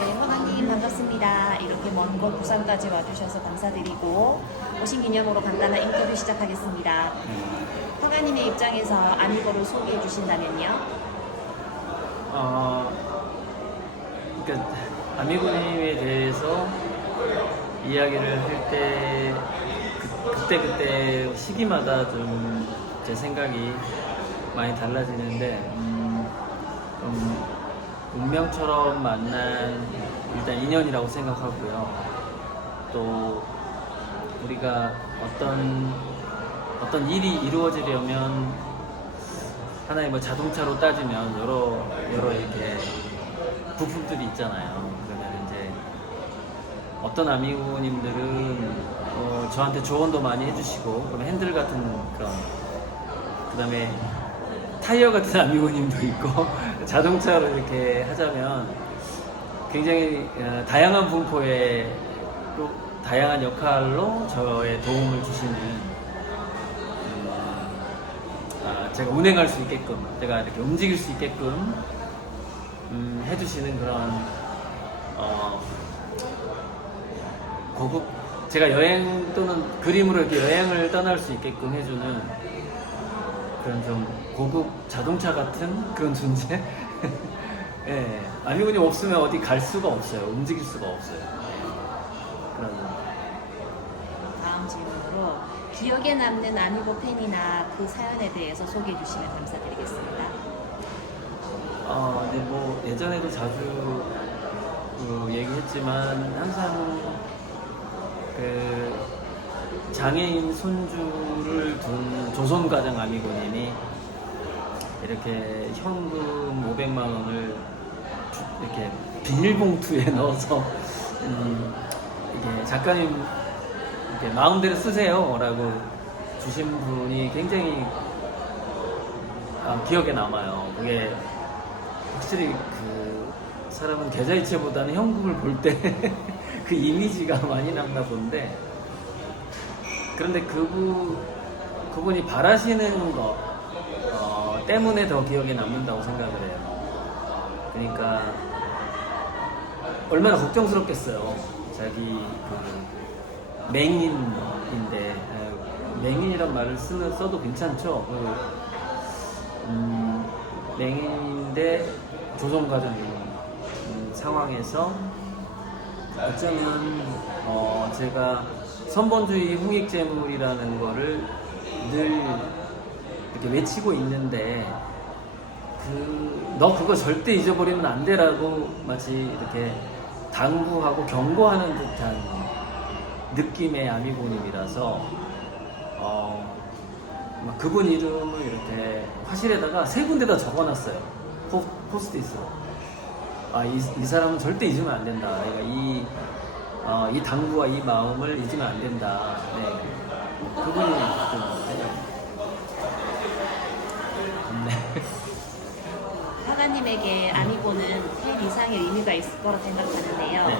네, 허가님 반갑습니다. 이렇게 먼 곳 부산까지 와주셔서 감사드리고 오신 기념으로 간단한 인터뷰 시작하겠습니다. 허가님의 입장에서 아미고를 소개해 주신다면요? 그러니까 아미고님에 대해서 이야기를 할 때 그때 시기마다 좀 제 생각이 많이 달라지는데 좀 운명처럼 만난 일단 인연이라고 생각하고요. 또 우리가 어떤 일이 이루어지려면 하나의 뭐 자동차로 따지면 여러 이렇게 부품들이 있잖아요. 그러면 이제 어떤 아미고님들은 저한테 조언도 많이 해주시고, 그럼 핸들 같은 그 다음에 타이어 같은 아미고님도 있고, 자동차로 이렇게 하자면 굉장히 다양한 분포의 또 다양한 역할로 저의 도움을 주시는, 제가 운행할 수 있게끔, 제가 이렇게 움직일 수 있게끔 해주시는 그런 고급, 제가 여행 또는 그림으로 이렇게 여행을 떠날 수 있게끔 해주는 그런 좀 고급 자동차 같은 그런 존재? 예, 아미고님 없으면 어디 갈 수가 없어요. 움직일 수가 없어요. 그런. 다음 질문으로 기억에 남는 아미고 팬이나 그 사연에 대해서 소개해 주시면 감사드리겠습니다. 네, 뭐 예전에도 자주 얘기했지만 항상 그 장애인 손주를 둔 조선가정 아미고님이 이렇게 현금 500만 원을 이렇게 비닐봉투에 넣어서 이렇게 작가님 이렇게 마음대로 쓰세요라고 주신 분이 굉장히 기억에 남아요. 그게 확실히 그 사람은 계좌이체보다는 현금을 볼 때 그 이미지가 많이 남나 본데, 그런데 그분이 바라시는 거 때문에 더 기억에 남는다고 생각을 해요. 그러니까 얼마나 걱정스럽겠어요. 자기 그 맹인인데, 맹인이란 말을 써도 괜찮죠. 맹인인데 조선가정인 상황에서 어쩌면 제가 선본주의 홍익재물이라는 거를 늘 이렇게 외치고 있는데, 너 그거 절대 잊어버리면 안 돼라고 마치 이렇게 당부하고 경고하는 듯한 느낌의 아미고님이라서 그분 이름을 이렇게 화실에다가 3군데다 적어놨어요. 포스트잇으로. 이 사람은 절대 잊으면 안 된다. 그러니까 이 당부와 이 마음을 잊으면 안 된다. 네. 그분이 네. 허가님에게 아미고는 팬 이상의 의미가 있을 거라 생각하는데요. 네.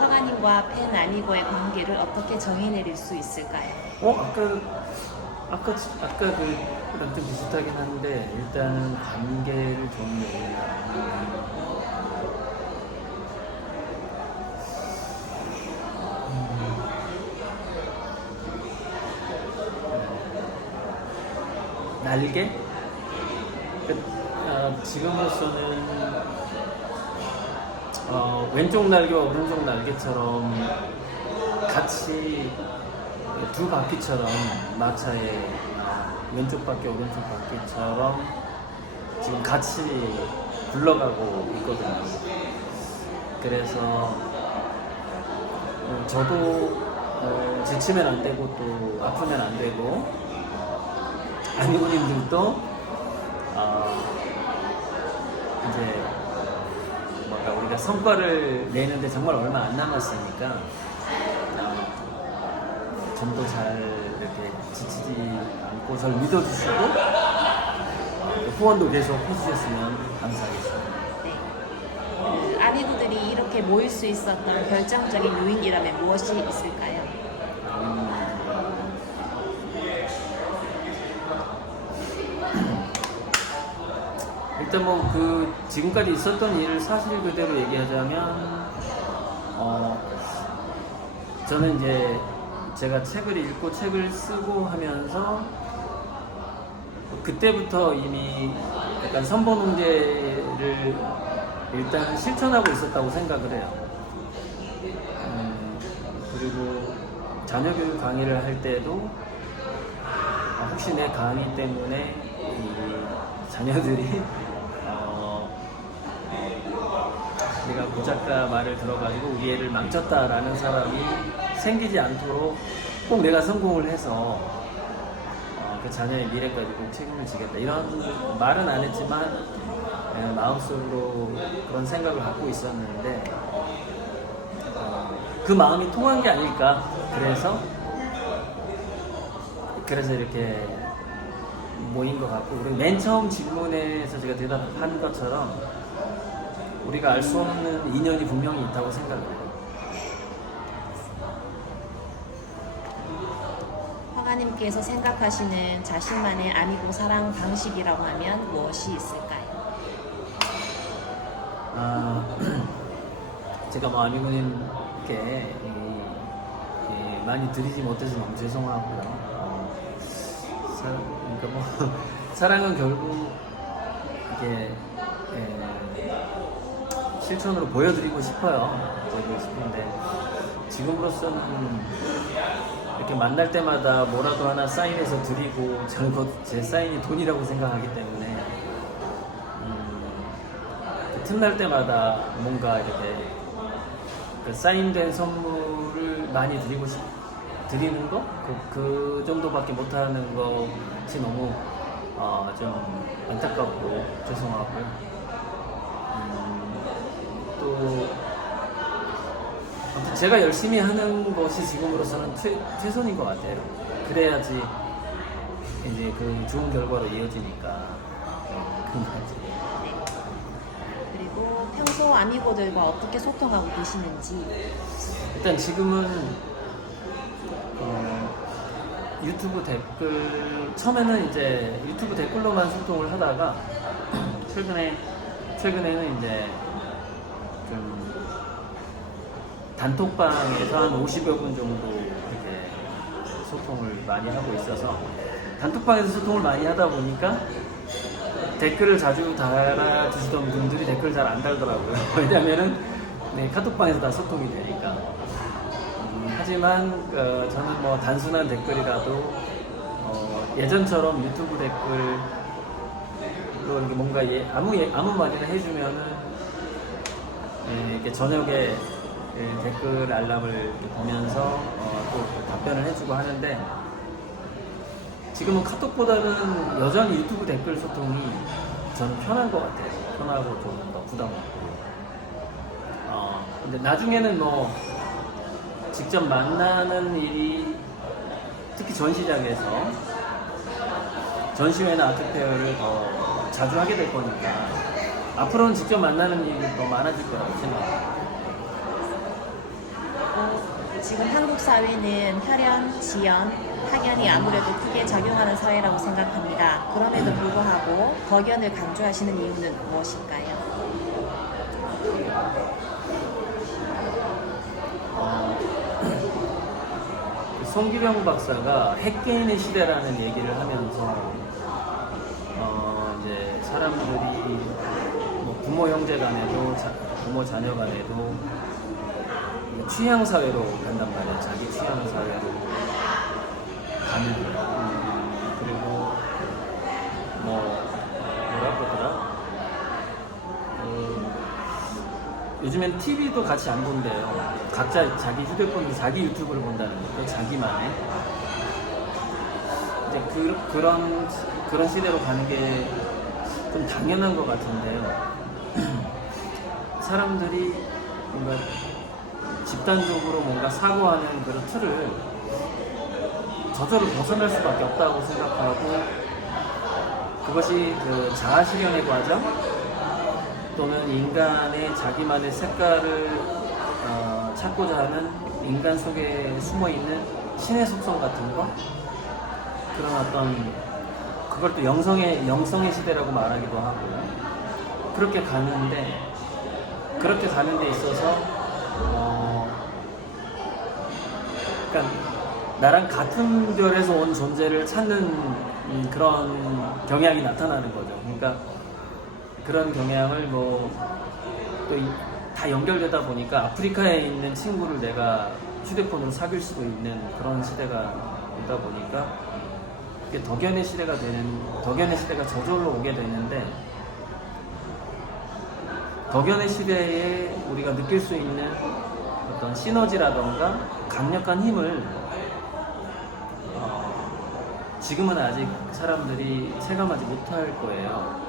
허가님과 팬 아미고의 관계를 어떻게 정의내릴 수 있을까요? 아까 그랑 좀 비슷하긴 한데, 일단은 관계를 좀 날개? 지금으로서는 왼쪽 날개와 오른쪽 날개처럼 같이 두 바퀴처럼, 마차의 왼쪽 바퀴 오른쪽 바퀴처럼 지금 같이 굴러가고 있거든요. 그래서 저도 지치면 안 되고 또 아프면 안 되고, 아미고님들도 이제 뭔가 우리가 성과를 내는데 정말 얼마 안 남았으니까 좀 더 잘 이렇게 지치지 않고 저를 믿어주시고 후원도 계속 해주셨으면 감사하겠습니다. 네. 아미고들이 이렇게 모일 수 있었던 결정적인 요인이라면 무엇이 있을까요? 일단 뭐 지금까지 있었던 일을 사실 그대로 얘기하자면 저는 이제 제가 책을 읽고 책을 쓰고 하면서 그때부터 이미 약간 선보농제를 일단 실천하고 있었다고 생각을 해요. 그리고 자녀교육 강의를 할 때도 혹시 내 강의 때문에 이 자녀들이 내가 고작가 말을 들어가지고 우리 애를 망쳤다라는 사람이 생기지 않도록 꼭 내가 성공을 해서 그 자녀의 미래까지 꼭 책임을 지겠다 이런 말은 안 했지만 마음속으로 그런 생각을 갖고 있었는데 그 마음이 통한 게 아닐까. 그래서 이렇게 모인 것 같고, 그리고 맨 처음 질문에서 제가 대답한 것처럼 우리가 알 수 없는 인연이 분명히 있다고 생각해요. 화가님께서 생각하시는 자신만의 아미고 사랑 방식이라고 하면 무엇이 있을까요? 제가 뭐 아미고님께 많이 드리지 못해서 너무 죄송하고요. 그러니까 뭐 사랑은 결국 이게 실천으로 보여드리고 싶어요. 보여드리고 싶은데 지금으로서는 이렇게 만날 때마다 뭐라도 하나 사인해서 드리고 저는 제 사인이 돈이라고 생각하기 때문에 틈날 때마다 뭔가 이렇게 그 사인된 선물을 많이 드리는 거? 그 정도밖에 못하는 것이 너무 좀 안타깝고 죄송하고요. 또 아무튼 제가 열심히 하는 것이 지금으로서는 최선인 것 같아요. 그래야지 이제 그 좋은 결과로 이어지니까 그런 것 같아요. 그리고 평소 아미고들과 어떻게 소통하고 계시는지. 일단 지금은 유튜브 댓글 처음에는 이제 유튜브 댓글로만 소통을 하다가 최근에는 이제 좀 단톡방에서 한 50여 분 정도 이렇게 소통을 많이 하고 있어서 단톡방에서 소통을 많이 하다 보니까 댓글을 자주 달아주시던 분들이 댓글을 잘 안 달더라고요. 왜냐면은 카톡방에서 다 소통이 되니까. 하지만 저는 뭐 단순한 댓글이라도 예전처럼 유튜브 댓글로 이렇게 뭔가 아무 말이나 해주면은 이렇게 저녁에 댓글 알람을 보면서 또 답변을 해주고 하는데 지금은 카톡보다는 여전히 유튜브 댓글 소통이 저는 편한 것 같아요. 편하고 좀 더 부담 없고. 근데 나중에는 뭐 직접 만나는 일이 특히 전시장에서 전시회나 아트페어를 더 자주 하게 될 거니까 앞으로는 직접 만나는 일이 더 많아질 거라고 생각합니다. 지금 한국 사회는 혈연, 지연, 학연이 아무래도 크게 작용하는 사회라고 생각합니다. 그럼에도 불구하고 덕연을 강조하시는 이유는 무엇일까요? 송기령 박사가 핵개인의 시대라는 얘기를 하면서 이제 사람들이 뭐 부모 형제 간에도 부모 자녀 간에도 취향 사회로 간단 말이야. 자기 취향 사회로 가는 그리고 뭐라 그러더라? 요즘엔 TV도 같이 안 본대요. 각자 자기 휴대폰으로 자기 유튜브를 본다는 거죠. 자기만의. 이제 그런 시대로 가는 게 좀 당연한 것 같은데요. 사람들이 뭔가 집단적으로 뭔가 사고하는 그런 틀을 저절로 벗어날 수밖에 없다고 생각하고 그것이 그 자아 실현의 과정 또는 인간의 자기만의 색깔을 찾고자 하는 인간 속에 숨어있는 신의 속성 같은 거 그런 어떤 그걸 또 영성의 시대라고 말하기도 하고 그렇게 가는 데 있어서 그러니까 나랑 같은 별에서 온 존재를 찾는 그런 경향이 나타나는 거죠. 그러니까 그런 경향을 뭐 또 다 연결되다 보니까 아프리카에 있는 친구를 내가 휴대폰으로 사귈 수도 있는 그런 시대가 오다 보니까 이게 덕연의 시대가 저절로 오게 되는데, 덕연의 시대에 우리가 느낄 수 있는 어떤 시너지라던가 강력한 힘을 지금은 아직 사람들이 체감하지 못할 거예요.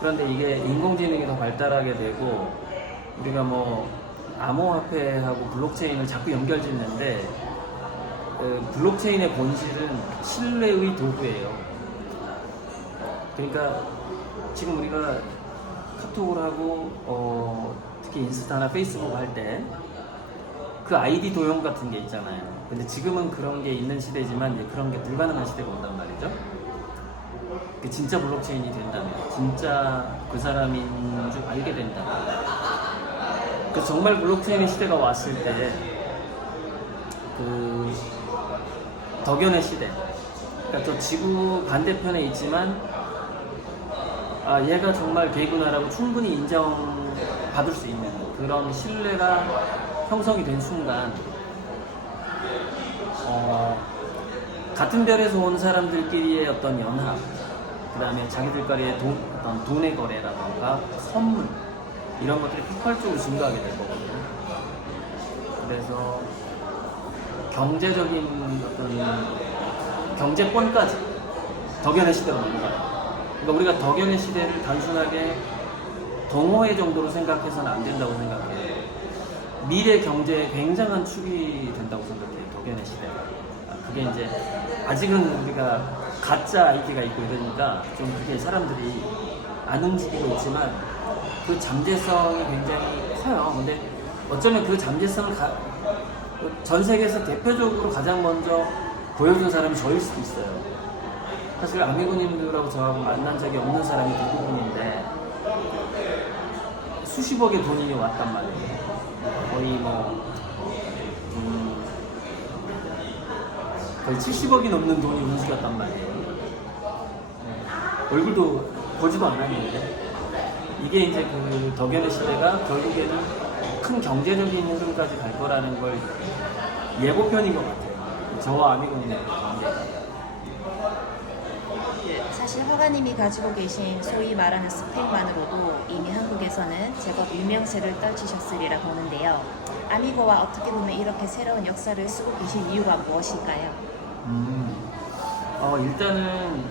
그런데 이게 인공지능이 더 발달하게 되고 우리가 뭐 암호화폐하고 블록체인을 자꾸 연결짓는데, 블록체인의 본질은 신뢰의 도구예요. 그러니까 지금 우리가 카톡을 하고 특히 인스타나 페이스북 할 때 그 아이디 도용 같은 게 있잖아요. 근데 지금은 그런 게 있는 시대지만 이제 그런 게 불가능한 시대가 온단 말이죠. 그 진짜 블록체인이 된다면, 진짜 그 사람인 줄 알게 된다면, 그 정말 블록체인의 시대가 왔을 때 그 덕연의 시대, 그러니까 저 지구 반대편에 있지만 얘가 정말 개구나라고 충분히 인정받을 수 있는 그런 신뢰가 형성이 된 순간, 같은 별에서 온 사람들끼리의 어떤 연합, 그 다음에 자기들끼리의 어떤 돈의 거래라던가 선물, 이런 것들이 폭발적으로 증가하게 될 거거든요. 그래서 경제적인 어떤 경제권까지 덕연의 시대로 넘어가요. 그러니까 우리가 덕연의 시대를 단순하게 동호회 정도로 생각해서는 안 된다고 생각해요. 미래 경제에 굉장한 축이 된다고 생각해요. 덕연의 시대가. 그게 이제 아직은 우리가 가짜 IT가 있고 이러니까 좀 그게 사람들이 안 움직이고 있지만 그 잠재성이 굉장히 커요. 근데 어쩌면 그 잠재성을 전 세계에서 대표적으로 가장 먼저 보여준 사람이 저일 수도 있어요. 사실 아미고님들하고 저하고 만난 적이 없는 사람이 대부분인데 수십억의 돈이 왔단 말이에요. 거의 거의 70억이 넘는 돈이 움직였단 말이에요. 얼굴도 보지도 않았는데, 이게 이제 그 덕연의 시대가 결국에는 큰 경제적인 흐름까지 갈 거라는 걸 예고편인 것 같아요. 저와 아미고님의 관계가. 사실 허가님이 가지고 계신 소위 말하는 스펙만으로도 이미 한국에서는 제법 유명세를 떨치셨으리라 보는데요. 아미고와 어떻게 보면 이렇게 새로운 역사를 쓰고 계신 이유가 무엇일까요? 일단은